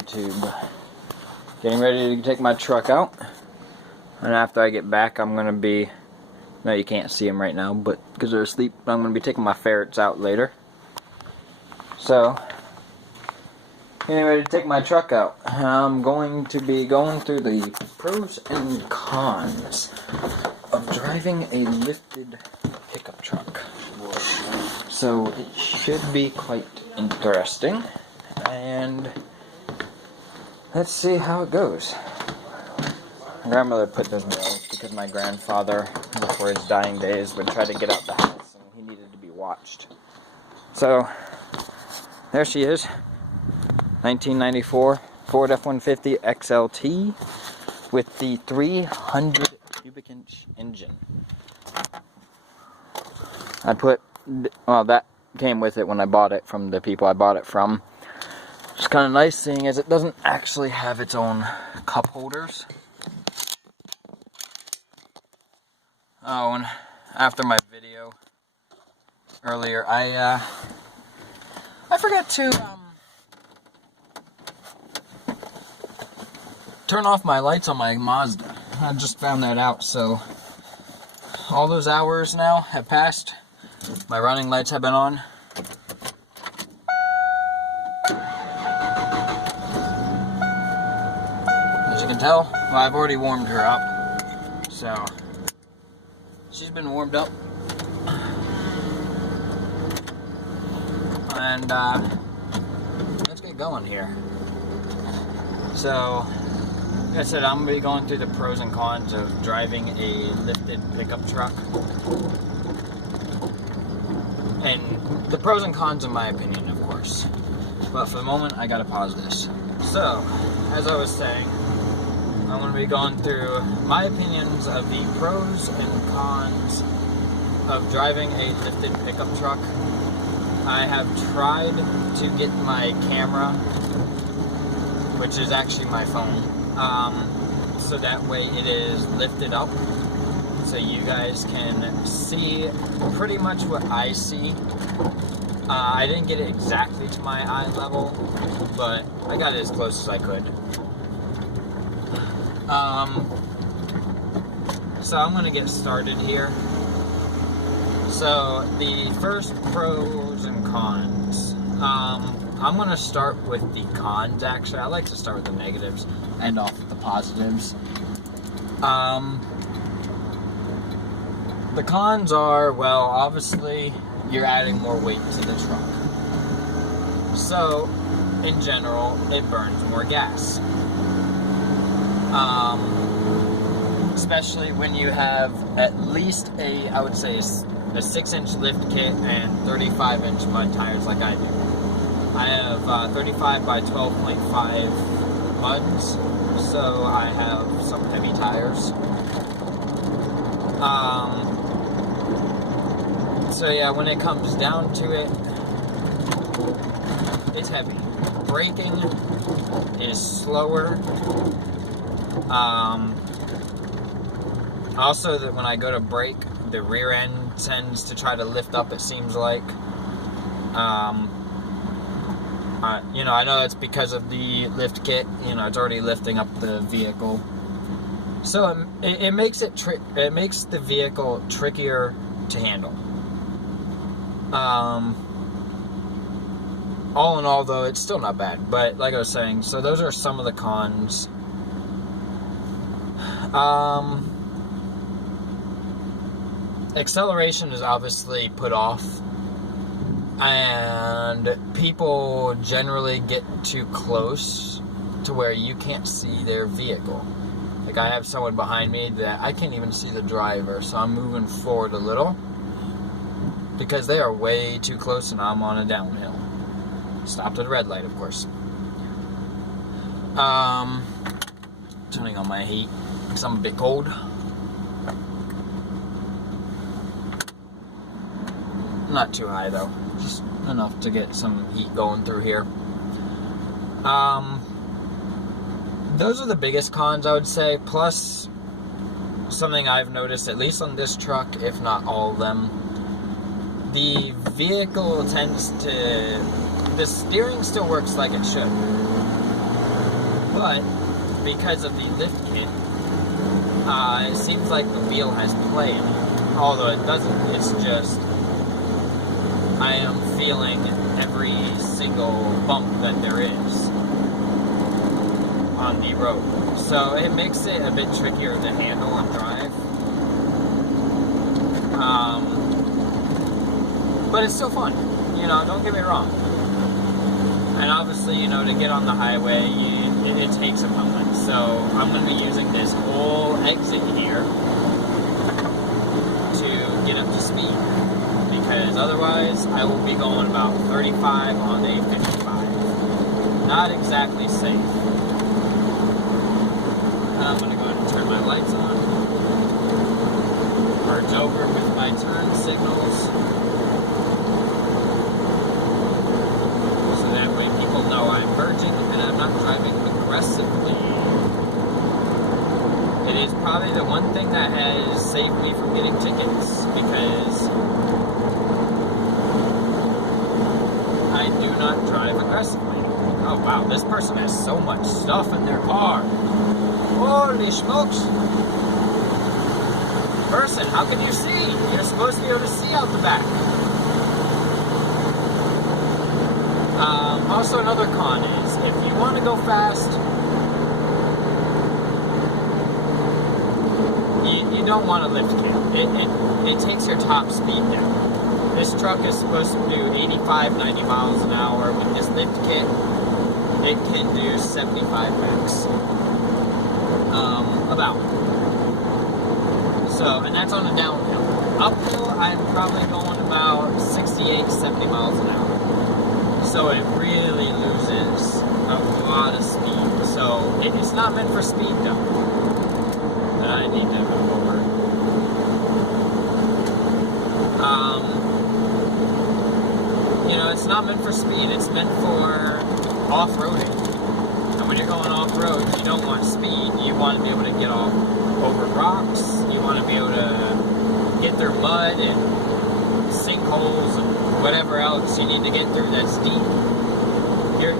YouTube. Getting ready to take my truck out. And after I get back, I'm going to be... No, you can't see them right now, but because they're asleep. I'm going to be taking my ferrets out later. So, getting ready to take my truck out. I'm going to be going through the pros and cons of driving a lifted pickup truck. So, it should be quite interesting. And let's see how it goes. My grandmother put those nails because my grandfather, before his dying days, would try to get out the house and he needed to be watched. So, there she is. 1994 Ford F-150 XLT with the 300 cubic inch engine. Well, that came with it when I bought it from the people I bought it from. It's kind of nice seeing as it doesn't actually have its own cup holders. Oh, and after my video earlier, I forgot to turn off my lights on my Mazda. I just found that out, so all those hours now have passed. My running lights have been on. As you can tell, well, I've already warmed her up, so she's been warmed up. And let's get going here. So, like I said, I'm going to be going through the pros and cons of driving a lifted pickup truck. And the pros and cons in my opinion, of course. But for the moment, I gotta pause this. So, as I was saying, I'm going to be going through my opinions of the pros and cons of driving a lifted pickup truck. I have tried to get my camera, which is actually my phone, so that way it is lifted up, so you guys can see pretty much what I see. I didn't get it exactly to my eye level, but I got it as close as I could. So I'm going to get started here. So the first pros and cons. I'm going to start with the cons, actually. I like to start with the negatives, end off with the positives. The cons are, well, obviously, you're adding more weight to the truck. So, in general, it burns more gas. Especially when you have at least I would say, a 6-inch lift kit and 35-inch mud tires like I do. I have 35 by 12.5 muds, so I have some heavy tires. So yeah, when it comes down to it, it's heavy. Braking is slower. Also, that when I go to brake, the rear end tends to try to lift up, it seems like. I know that's because of the lift kit. It's already lifting up the vehicle. So it makes it makes the vehicle trickier to handle. All in all, though, it's still not bad. But like I was saying, so those are some of the cons. Acceleration is obviously put off, and people generally get too close to where you can't see their vehicle. Like, I have someone behind me that I can't even see the driver, so I'm moving forward a little because they are way too close and I'm on a downhill. Stopped at a red light, of course. Turning on my heat because I'm a bit cold. Not too high though, just enough to get some heat going through here. Those are the biggest cons, I would say, plus something I've noticed, at least on this truck, if not all of them, the vehicle tends to, the steering still works like it should. but because of the lift kit, it seems like the wheel has play in it. Although it doesn't, it's just I am feeling every single bump that there is on the road. So it makes it a bit trickier to handle and drive. But it's still fun, you know, don't get me wrong. And obviously, you know, to get on the highway, it takes a moment. So I'm going to be using this whole exit here to get up to speed. Because otherwise, I will be going about 35 on a 55. Not exactly safe. I'm going to go ahead and turn my lights on. Merge over with my turn signals. So that way people know I'm merging and I'm not driving aggressively. It is probably the one thing that has saved me from getting tickets, because I do not drive aggressively. Oh wow, this person has so much stuff in their car. Holy smokes! Person, how can you see? You're supposed to be able to see out the back. Also, another con is, if you want to go fast, you don't want a lift kit. It takes your top speed down. This truck is supposed to do 85, 90 miles an hour. With this lift kit, it can do 75 max. About. So, and that's on a downhill. Uphill, I'm probably going about 68, 70 miles an hour. So it really loses a lot of speed. So it's not meant for speed though. But I need to move over. You know, it's not meant for speed. It's meant for off-roading. And when you're going off-road, you don't want speed. You want to be able to get off over rocks. You want to be able to get through mud and sinkholes and whatever else you need to get through that's deep.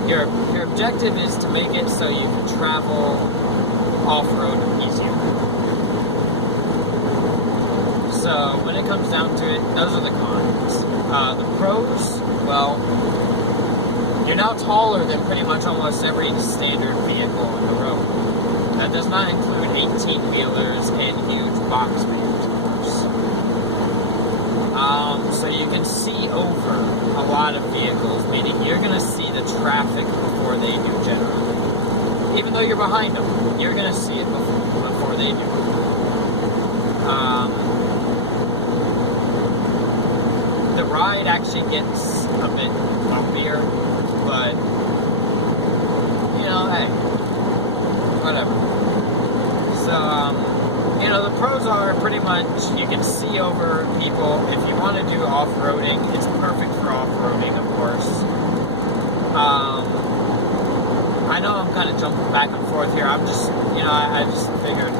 Your objective is to make it so you can travel off-road easier. So when it comes down to it, those are the cons. The pros, well, you're now taller than pretty much almost every standard vehicle on the road. That does not include 18-wheelers and huge box vans, of course. So you can see over a lot of vehicles, meaning you're going to see the traffic before they do generally. Even though you're behind them, you're going to see it before they do. The ride actually gets a bit bumpier, but, you know, hey, whatever. So, you know, the pros are pretty much you can see over people. If you want to do off-roading, it's perfect for off-roading, of course. I know I'm kind of jumping back and forth here. I'm just, you know, I just figured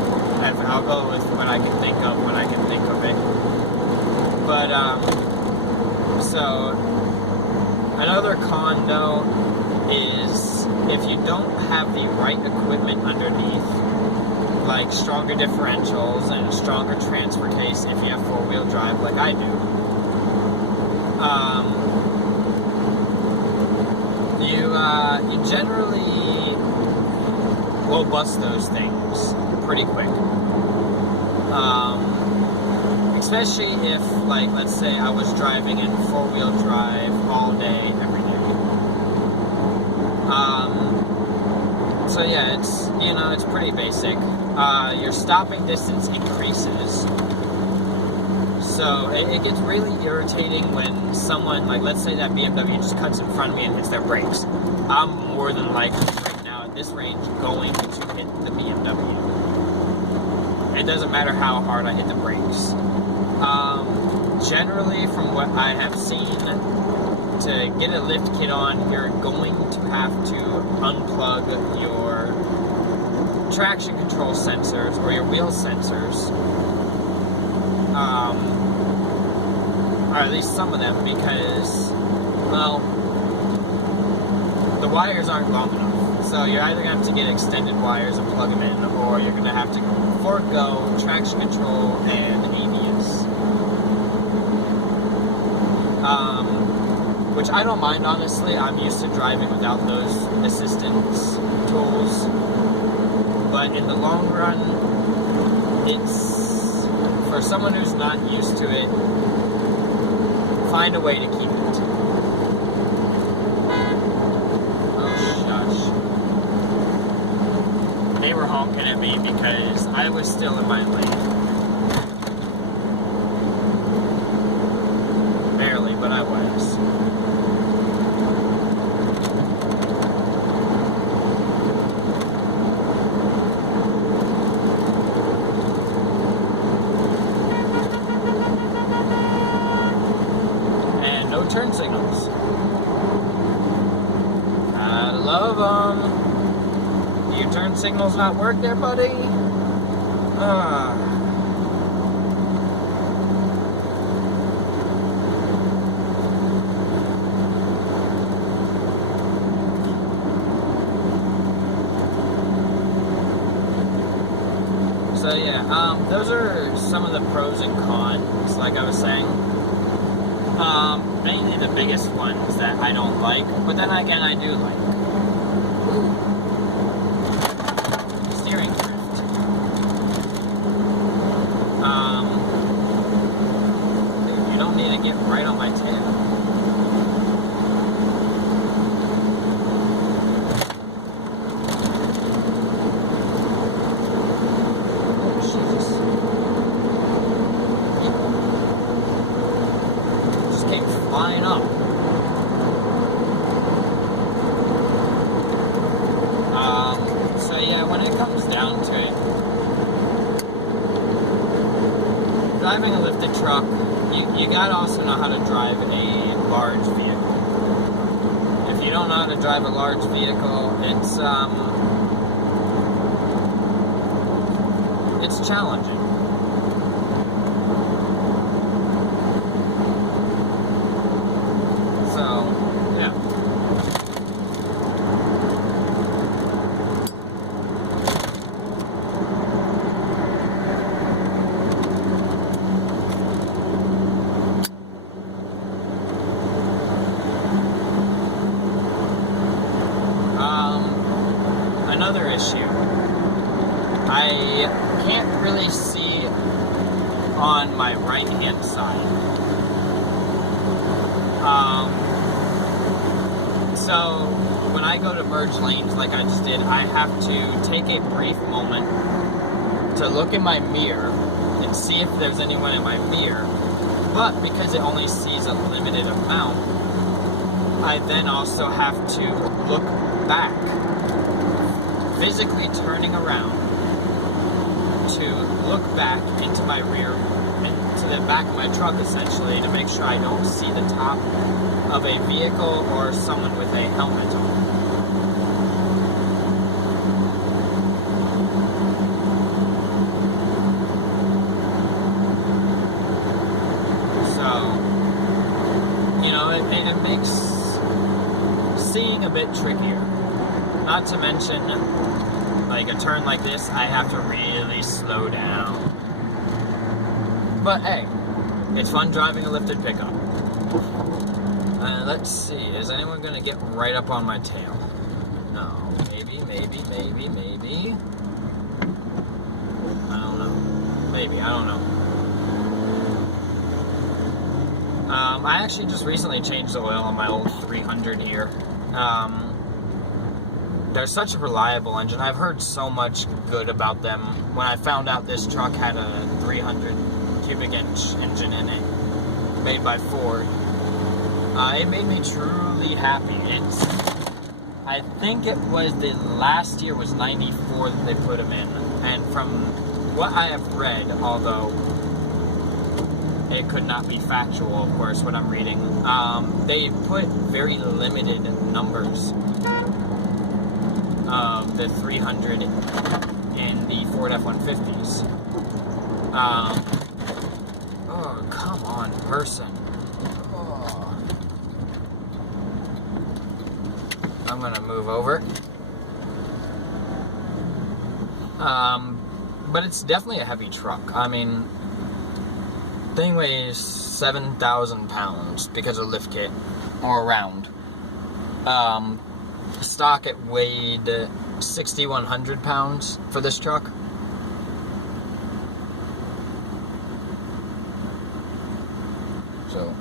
I'll go with what I can think of when I can think of it. But, so, another con, though, is if you don't have the right equipment underneath, like stronger differentials and a stronger transfer case if you have four-wheel drive like I do, you generally will bust those things pretty quick. Especially if, like, let's say I was driving in four-wheel drive all day, every day. So yeah, it's, you know, it's pretty basic. Your stopping distance increases. So it gets really irritating when someone, like, let's say that BMW just cuts in front of me and hits their brakes. I'm more than likely right now at this range going to hit the BMW. It doesn't matter how hard I hit the brakes. Generally, from what I have seen, to get a lift kit on, you're going to have to unplug your traction control sensors or your wheel sensors, or at least some of them, because, well, the wires aren't long enough. So you're either going to have to get extended wires and plug them in, or you're going to have to forego traction control and ABS. Which I don't mind, honestly. I'm used to driving without those assistance tools. But in the long run, it's, for someone who's not used to it, find a way to keep it. Oh, shush. They were honking at me because I was still in my lane. Barely, but I was. Turn signals. I love them. Your turn signals not work there, buddy? So yeah, those are some of the pros and cons, like I was saying. Mainly the biggest ones that I don't like, but then again I do like. Steering drift. Dude, you don't need to get right on my tail. Flying up. So yeah, when it comes down to it, driving a lifted truck, you gotta also know how to drive a large vehicle. If you don't know how to drive a large vehicle, it's challenging. Another issue, I can't really see on my right hand side. So when I go to merge lanes like I just did, I have to take a brief moment to look in my mirror and see if there's anyone in my mirror, but because it only sees a limited amount, I then also have to look back, physically turning around to look back into my rear, into the back of my truck essentially, to make sure I don't see the top of a vehicle or someone with a helmet on. So, you know, it makes seeing a bit trickier. Not to mention, like a turn like this, I have to really slow down. But hey, it's fun driving a lifted pickup. Let's see, is anyone going to get right up on my tail? No, maybe. I don't know. Maybe, I don't know. I actually just recently changed the oil on my old 300 here. They're such a reliable engine. I've heard so much good about them. When I found out this truck had a 300 cubic inch engine in it, made by Ford, it made me truly happy. I think it was the last year was 94 that they put them in. And from what I have read, although it could not be factual, of course, what I'm reading, they put very limited numbers of the 300 in the Ford F-150s. Oh, come on, person. Oh. I'm gonna move over. But it's definitely a heavy truck. I mean, thing weighs 7,000 pounds because of lift kit, or around. Stock it weighed 6,100 pounds for this truck. So,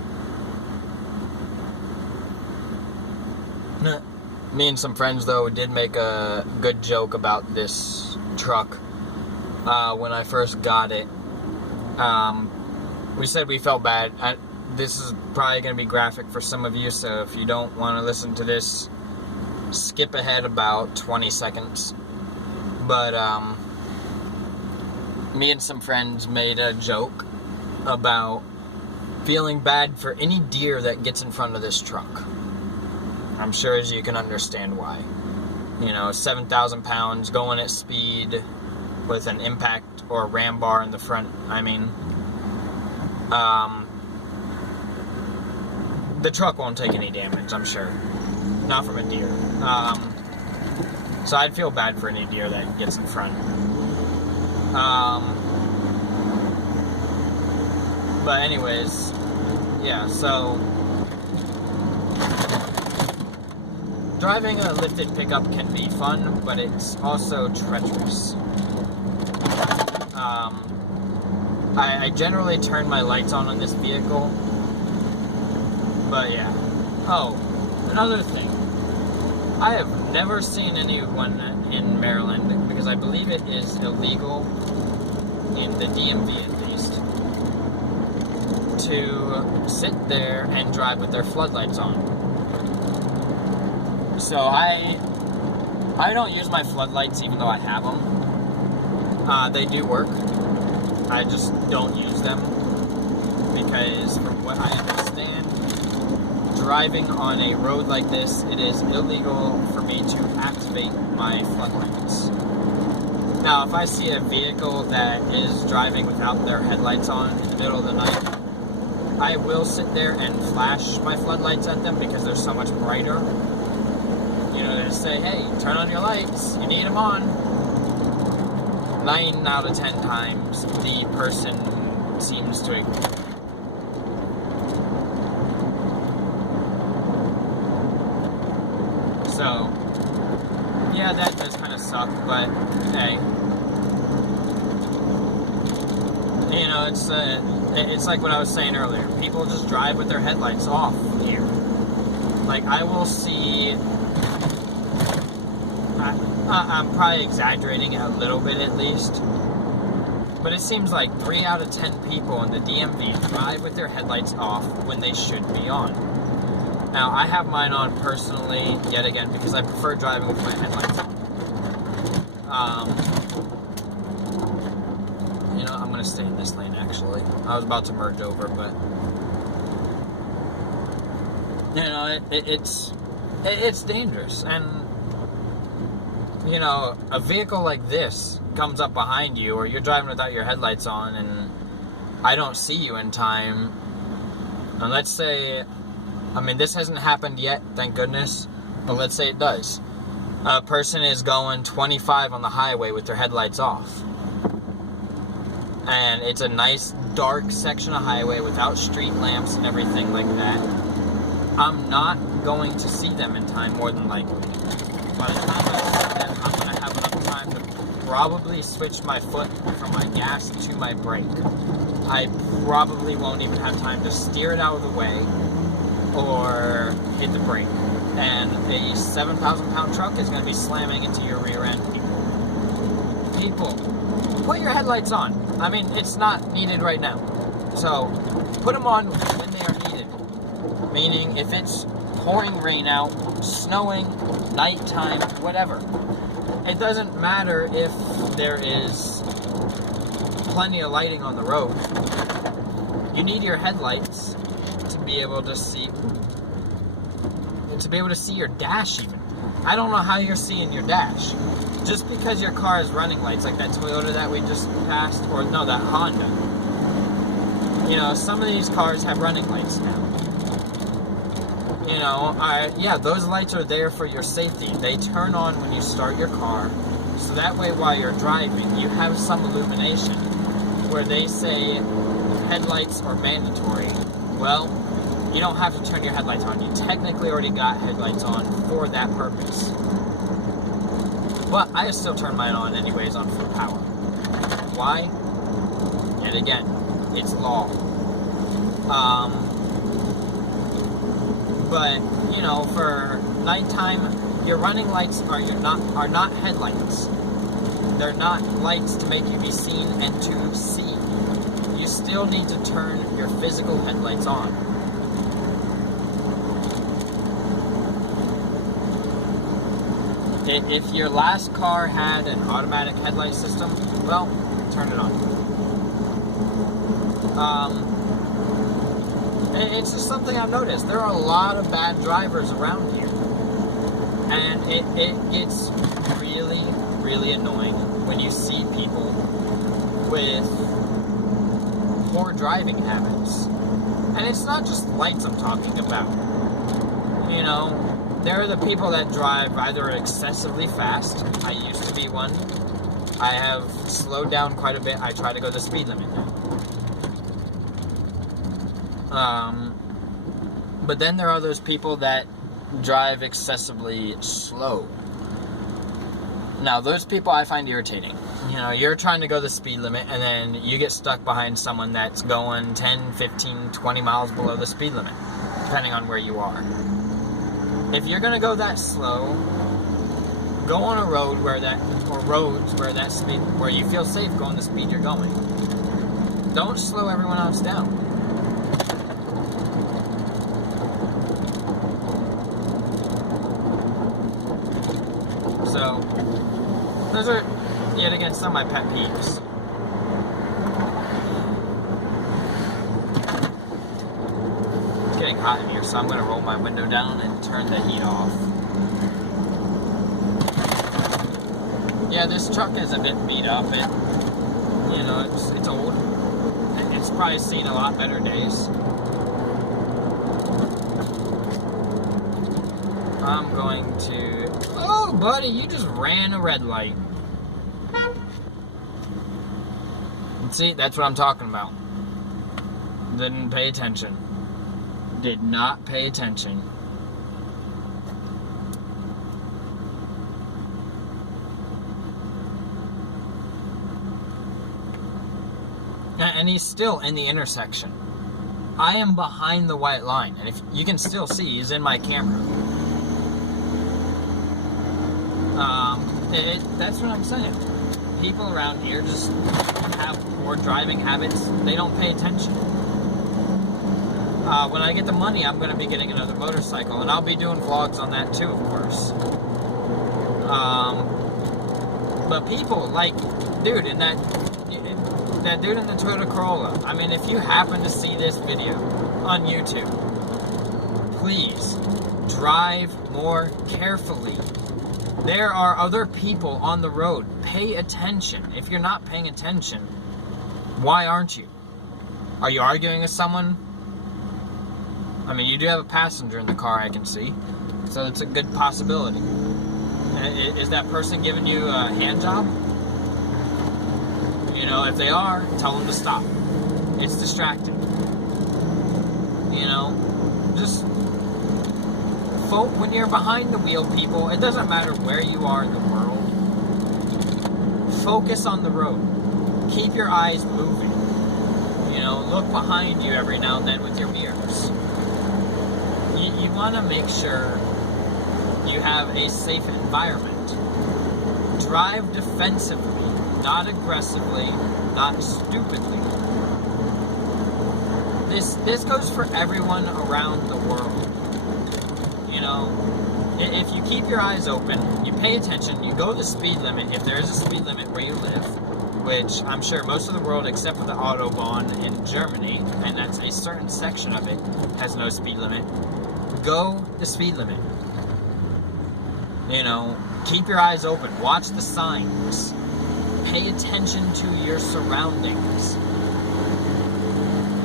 me and some friends, though, did make a good joke about this truck when I first got it. We said we felt bad. This is probably going to be graphic for some of you, so if you don't want to listen to this, skip ahead about 20 seconds. But me and some friends made a joke about feeling bad for any deer that gets in front of this truck. I'm sure as you can understand why. You know, 7,000 pounds going at speed with an impact or a ram bar in the front. I mean, the truck won't take any damage, I'm sure. Not from a deer. So I'd feel bad for any deer that gets in front. But anyways, yeah, so driving a lifted pickup can be fun, but it's also treacherous. I generally turn my lights on this vehicle, but yeah. Oh, another thing. I have never seen anyone in Maryland, because I believe it is illegal in the DMV at least, to sit there and drive with their floodlights on. So I don't use my floodlights even though I have them. They do work. I just don't use them because from what I understand, driving on a road like this, it is illegal for me to activate my floodlights. Now, if I see a vehicle that is driving without their headlights on in the middle of the night, I will sit there and flash my floodlights at them because they're so much brighter. You know, to say, hey, turn on your lights, you need them on. 9 out of 10 times, the person seems to ignore. So, yeah, that does kind of suck, but hey, you know, it's like what I was saying earlier. People just drive with their headlights off here. Like, I will see. I'm probably exaggerating it a little bit at least, but it seems like 3 out of 10 people in the DMV drive with their headlights off when they should be on. Now, I have mine on personally, yet again, because I prefer driving with my headlights on. You know, I'm going to stay in this lane, actually. I was about to merge over, but you know, it's dangerous, and you know, a vehicle like this comes up behind you, or you're driving without your headlights on, and I don't see you in time, and let's say, I mean, this hasn't happened yet, thank goodness, but let's say it does. A person is going 25 on the highway with their headlights off, and it's a nice dark section of highway without street lamps and everything like that. I'm not going to see them in time, more than likely. By the time I see them, I'm going to have enough time to probably switch my foot from my gas to my brake. I probably won't even have time to steer it out of the way or hit the brake. And a 7,000-pound truck is going to be slamming into your rear end, people. Put your headlights on. I mean, it's not needed right now. So, put them on when they are needed. Meaning, if it's pouring rain out, snowing, nighttime, whatever. It doesn't matter if there is plenty of lighting on the road. You need your headlights to be able to see your dash even. I don't know how you're seeing your dash. Just because your car has running lights, like that Toyota that we just passed, or no, that Honda. You know, some of these cars have running lights now. You know, yeah, those lights are there for your safety. They turn on when you start your car, So that way while you're driving, you have some illumination. Where they say headlights are mandatory, well, you don't have to turn your headlights on. You technically already got headlights on for that purpose. But I still turn mine on anyways on full power. Why? And again, it's law. But you know, for nighttime, your running lights are not headlights. They're not lights to make you be seen and to see. You still need to turn your physical headlights on. If your last car had an automatic headlight system, well, turn it on. It's just something I've noticed. There are a lot of bad drivers around you. And it gets really, really annoying when you see people with poor driving habits. And it's not just lights I'm talking about. You know, there are the people that drive either excessively fast. I used to be one. I have slowed down quite a bit. I try to go the speed limit now. But then there are those people that drive excessively slow. Now, those people I find irritating. You know, you're trying to go the speed limit, and then you get stuck behind someone that's going 10, 15, 20 miles below the speed limit, depending on where you are. If you're going to go that slow, go on a road where roads where you feel safe going the speed you're going. Don't slow everyone else down. So, those are, yet again, some of my pet peeves. It's getting hot in here, so I'm going to roll my window down and turn the heat off. Yeah, this truck is a bit beat up. It's old. It's probably seen a lot better days. I'm going to... Oh, buddy, you just ran a red light. See, that's what I'm talking about. Didn't pay attention. Did not pay attention. And he's still in the intersection. I am behind the white line, and if you can still see, he's in my camera. That's what I'm saying. People around here just have poor driving habits. They don't pay attention. When I get the money, I'm going to be getting another motorcycle, and I'll be doing vlogs on that too, of course. But people, like, dude, that dude in the Toyota Corolla, I mean, if you happen to see this video on YouTube, please drive more carefully. There are other people on the road. Pay attention. If you're not paying attention, why aren't you? Are you arguing with someone? I mean, you do have a passenger in the car, I can see. So it's a good possibility. Is that person giving you a hand job? You know, if they are, tell them to stop. It's distracting. You know, just... when you're behind the wheel, people, it doesn't matter where you are in the world. Focus on the road. Keep your eyes moving. You know, look behind you every now and then with your mirrors. You want to make sure you have a safe environment. Drive defensively, not aggressively, not stupidly. This goes for everyone around the world. You know, if you keep your eyes open, you pay attention, you go the speed limit, if there is a speed limit where you live, which I'm sure most of the world except for the Autobahn in Germany, and that's a certain section of it, has no speed limit, go the speed limit. You know, keep your eyes open, watch the signs, pay attention to your surroundings.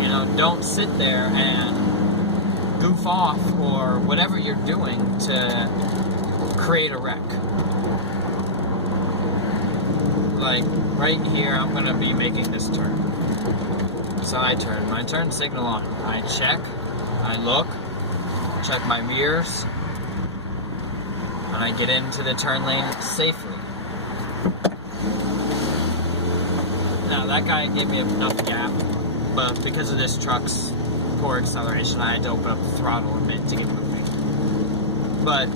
You know, don't sit there and goof off or whatever you're doing to create a wreck. like right here, I'm gonna be making this turn. So I turn, my turn signal on. I check, I look, check my mirrors, and I get into the turn lane safely. Now that guy gave me enough gap, but because of this truck's poor acceleration, I had to open up the throttle a bit to get moving. But,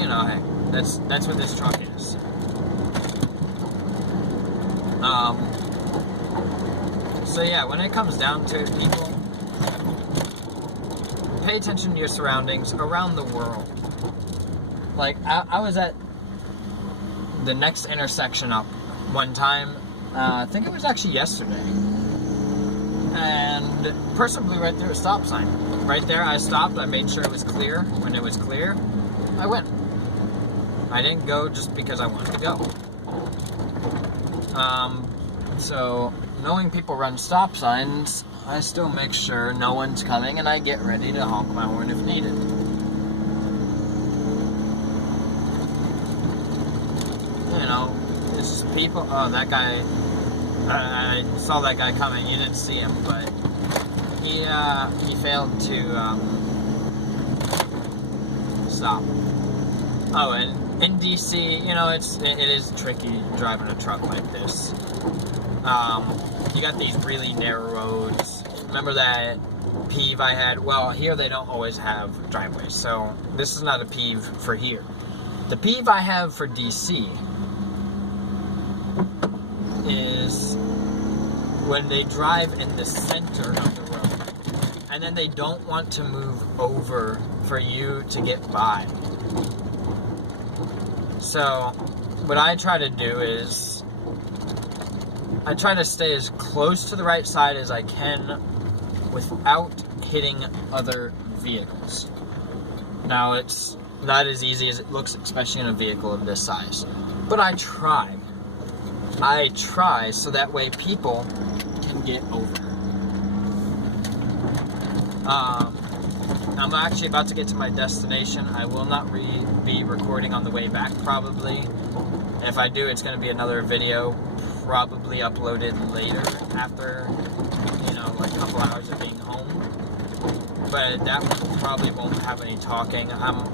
you know, hey, that's what this truck is. So yeah, when it comes down to it, people, pay attention to your surroundings around the world. Like, I was at the next intersection up one time, I think it was actually yesterday, and a person blew right through a stop sign. Right there, I stopped, I made sure it was clear. When it was clear, I went. I didn't go just because I wanted to go. So, knowing people run stop signs, I still make sure no one's coming and I get ready to honk my horn if needed. You know, it's just people. Oh, that guy, I saw that guy coming. You didn't see him, but he failed to stop. Oh, and in DC, you know, it is tricky driving a truck like this. You got these really narrow roads. Remember that peeve I had? Well, here they don't always have driveways, so this is not a peeve for here. The peeve I have for DC is when they drive in the center of the road, and then they don't want to move over for you to get by. So, what I try to do is, I try to stay as close to the right side as I can without hitting other vehicles. Now, it's not as easy as it looks, especially in a vehicle of this size. But I try. I try so that way people can get over. I'm actually about to get to my destination. I will not be recording on the way back, probably. And if I do, it's going to be another video, probably uploaded later after, you know, like a couple hours of being home. But that one probably won't have any talking. I'm